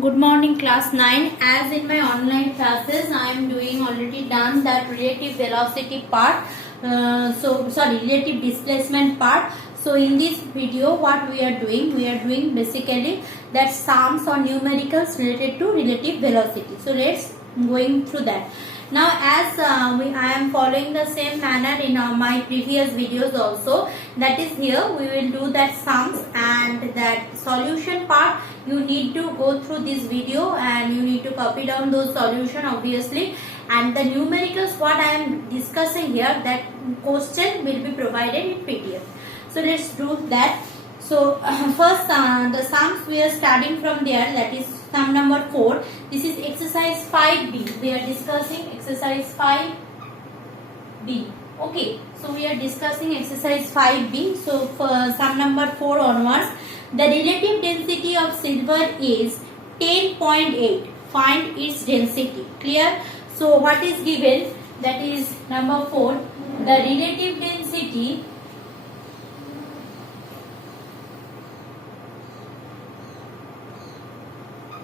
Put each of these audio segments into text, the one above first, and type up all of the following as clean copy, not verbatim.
Good morning class 9. As in my online classes I am doing already done that relative velocity part, relative displacement part. So in this video what we are doing basically that sums or numericals related to relative velocity. So let's going through that. Now as I am following the same manner in my previous videos also, that is here we will do that sums and that solution part. You need to go through this video and you need to copy down those solution obviously, and the numericals what I am discussing here, that question will be provided in PDF. So let's do that. So first the sums we are starting from there, that is sum number 4. This is exercise 5B. We are discussing exercise 5B. Okay, so we are discussing exercise 5B. So for sum number 4 onwards, the relative density of silver is 10.8. Find its density. Clear? So what is given? That is number 4. The relative density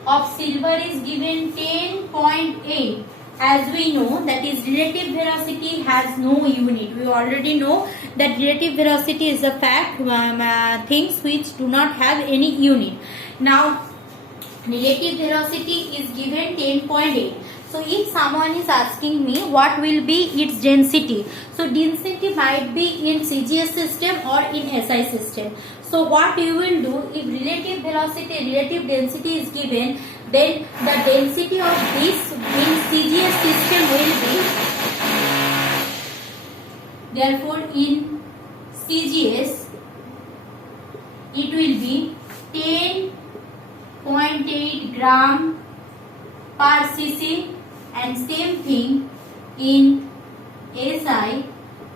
of silver is given 10.8. As we know, that is relative velocity has no unit. We already know that relative velocity is a fact, things which do not have any unit. Now relative velocity is given 10.8. So if someone is asking me what will be its density, so density might be in CGS system or in SI system. So what you will do, if relative density is given, then the density of this in CGS system will be, therefore in CGS it will be 10.8 gram per cc, and same thing in SI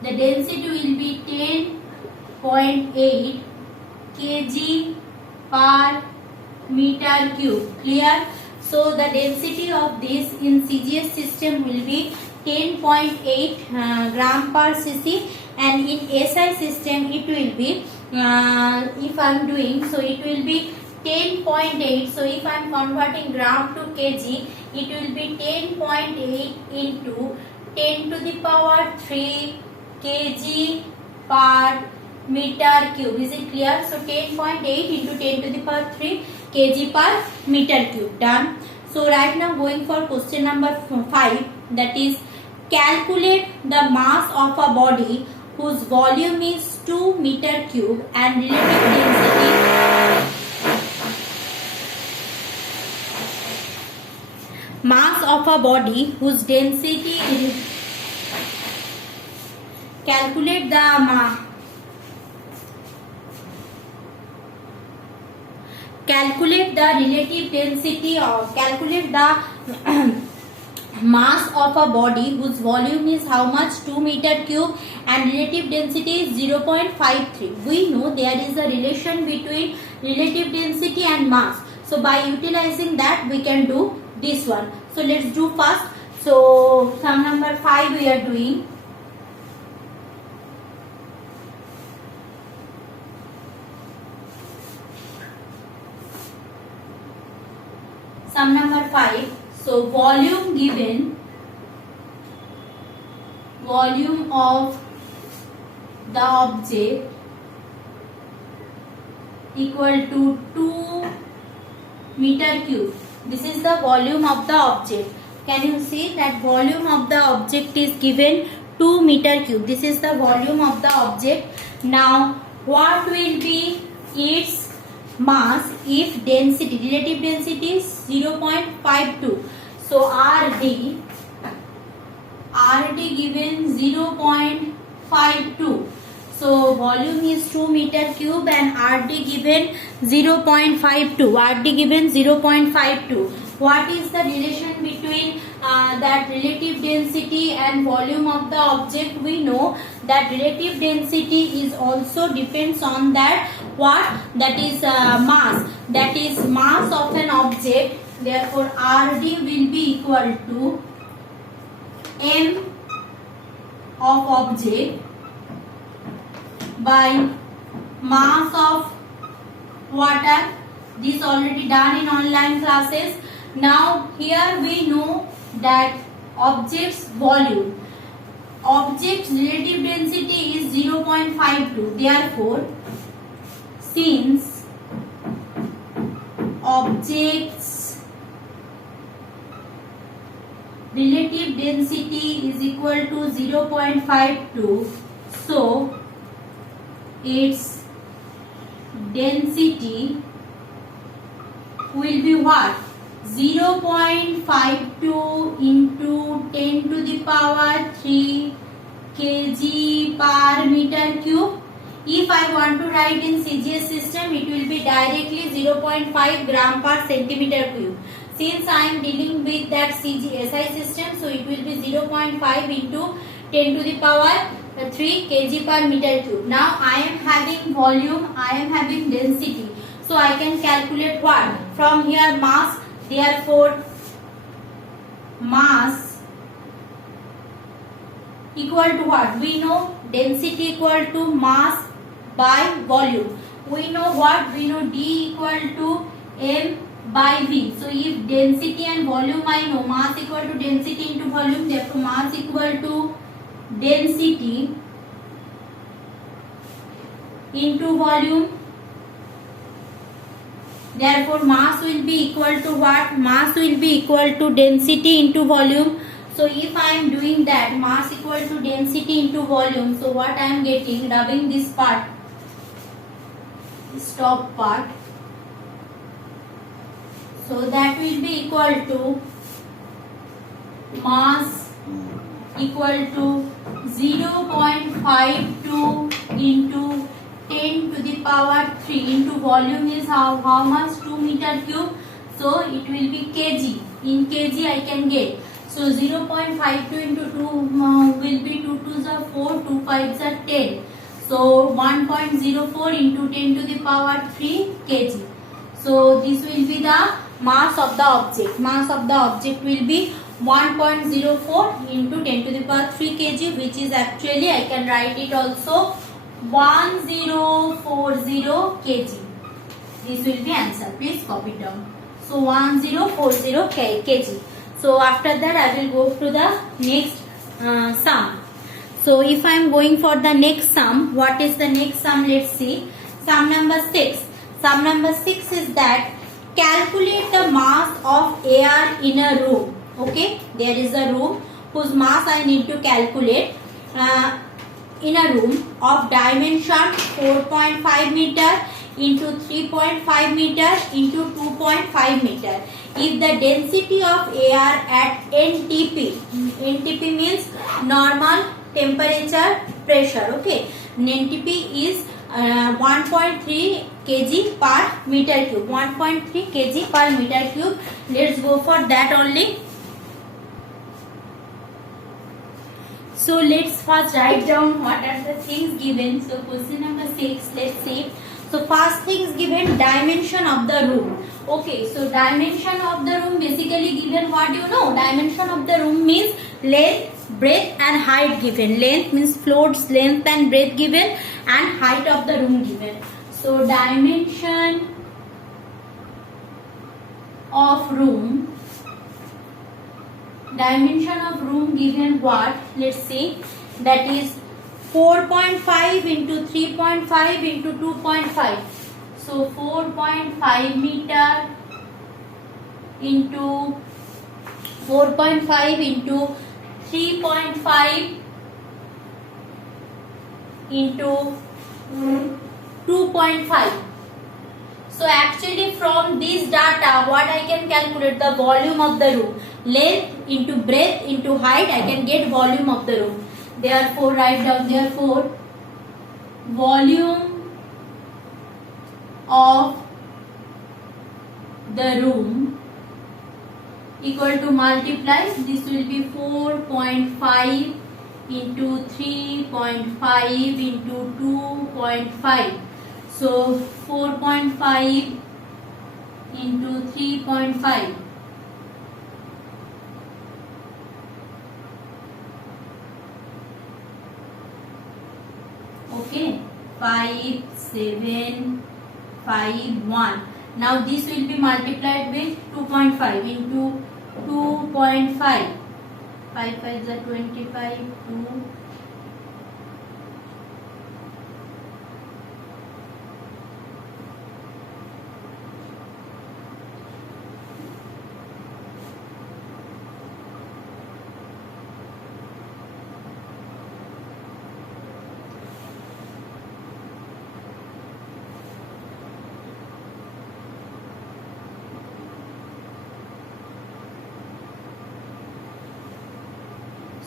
the density will be 10.8 kg per meter cube. Clear? So the density of this in CGS system will be 10.8 gram per cc, and in SI system it will be if I am doing, so it will be 10.8. so if I am converting gram to kg, it will be 10.8 into 10 to the power 3 kg per meter cube. Is it clear? So 10.8 into 10 to the power 3 kg per meter cube. Done. So right now going for question number 5, that is calculate the mass of a body whose volume is 2 meter cube and relative density. Mass of a body whose density is, calculate the mass of a body whose volume is how much? 2 meter cube and relative density is 0.53. We know there is a relation between relative density and mass. So by utilizing that we can do this one. So let's do first. So sum number 5 we are doing. Sum number 5. So volume given, volume of the object equal to 2 meter cube. This is the volume of the object. Can you see that volume of the object is given 2 meter cube. This is the volume of the object. Now what will be its mass if density, relative density is 0.52. So RD given 0.52. So volume is 2 meter cube and RD given 0.52. RD given 0.52. What is the relation between that relative density and volume of the object? We know that relative density is also depends on that what? That is mass. That is mass of an object. Therefore RD will be equal to M of object by mass of water This already done in online classes. Now here we know that object's volume. Object's relative density is 0.52. Therefore, since object's relative density is equal to 0.52, so its density will be what? 0.52 into 10 to the power 3 kg per meter cube. If I want to write in CGS system, it will be directly 0.5 gram per centimeter cube. Since I am dealing with that CGSI system, so it will be 0.5 into 10 to the power 3 kg per meter cube. Now I am having volume, I am having density. So I can calculate what? From here mass, therefore mass equal to what? We know density equal to mass by volume. We know what? We know D equal to M by V. So if density and volume I know, mass equal to density into volume, therefore mass equal to density into volume. Therefore mass will be equal to what? Mass will be equal to density into volume. So if I am doing that, mass equal to density into volume, so what I am getting, rubbing this part, this top part, so that will be equal to mass equal to 0.52 into 10 to the power 3 into volume is how much? 2 meter cube. So it will be kg. In kg I can get. So 0.52 into 2 will be 2 2s are 4, 2 5s are 10. So 1.04 into 10 to the power 3 kg. So this will be the mass of the object. Mass of the object will be 1.04 into 10 to the power 3 kg, which is actually, I can write it also, 1040 kg. This will be answer. Please copy it down. So 1040 kg. So after that I will go to the next sum. So if I am going for the next sum, what is the next sum? Let's see. Sum number 6. Sum number 6 is that calculate the mass of air in a room. Okay, there is a room whose mass I need to calculate. In a room of dimension 4.5 meter into 3.5 meter into 2.5 meter. If the density of air at NTP, NTP means normal temperature pressure, okay, NTP is 1.3 kg per meter cube, 1.3 kg per meter cube. Let's go for that only. So let's first write down what are the things given. So question number 6, let's see. So first things given, dimension of the room. Okay, so dimension of the room basically given what you know. Dimension of the room means length, breadth and height given. Length means floor's length and breadth given, and height of the room given. So dimension of room. Dimension of room given what? Let's see. That is 4.5 into 3.5 into 2.5. So 4.5 meter into 4.5 into 3.5 into 2.5. So actually from this data what I can calculate? The volume of the room. Length into breadth into height, I can get volume of the room. Therefore write down, therefore volume of the room equal to multiply, this will be 4.5 into 3.5 into 2.5. So 4.5 into 3.5. Okay, 5, 7, 5, 1. Now this will be multiplied with 2.5 into 2.5. 5 5 is 25. 2.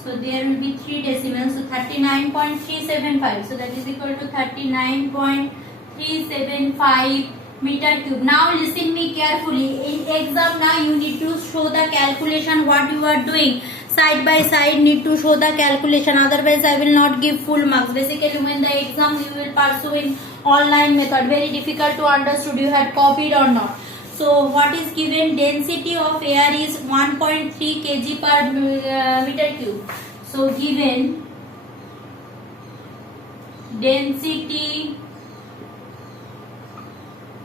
So there will be 3 decimals, so 39.375. So that is equal to 39.375 meter cube. Now listen me carefully. In exam now you need to show the calculation what you are doing. Side by side need to show the calculation. Otherwise I will not give full marks. Basically when the exam you will pursue in online method. Very difficult to understand. You had copied or not. So what is given? Density of air is 1.3 kg per meter cube. So given density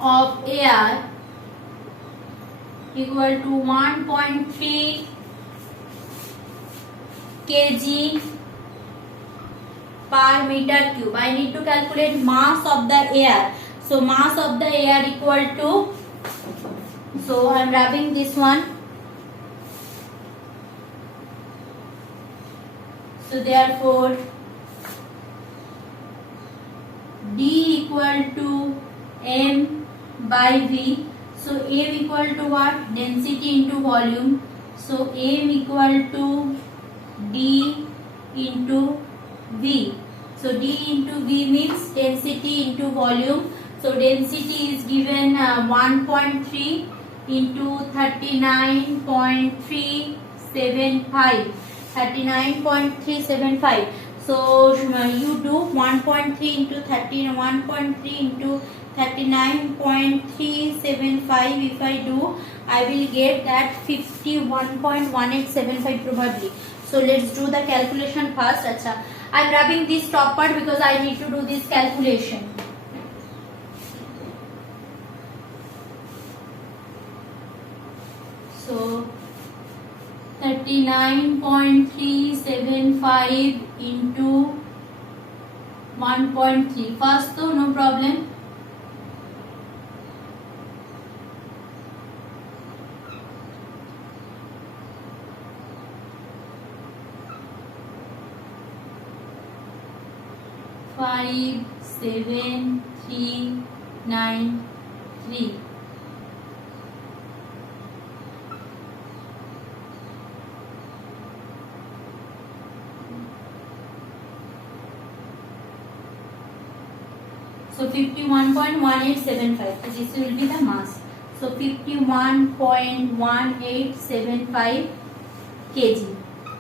of air equal to 1.3 kg per meter cube. I need to calculate mass of the air. So mass of the air equal to, so I am wrapping this one. So therefore D equal to M by V. So M equal to what? Density into volume. So M equal to D into V. So D into V means density into volume. So density is given 1.3 into 39.375. 39.375. So you do 1.3 into 1.3 into 39.375. If I do, I will get that 51.1875 probably. So let's do the calculation first. Acha, I am rubbing this top part because I need to do this calculation. So 39.375 into 1.3. First though, no problem. Five, 7, 3, 9, 3. So 51.1875. This will be the mass. So 51.1875 kg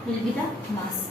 will be the mass.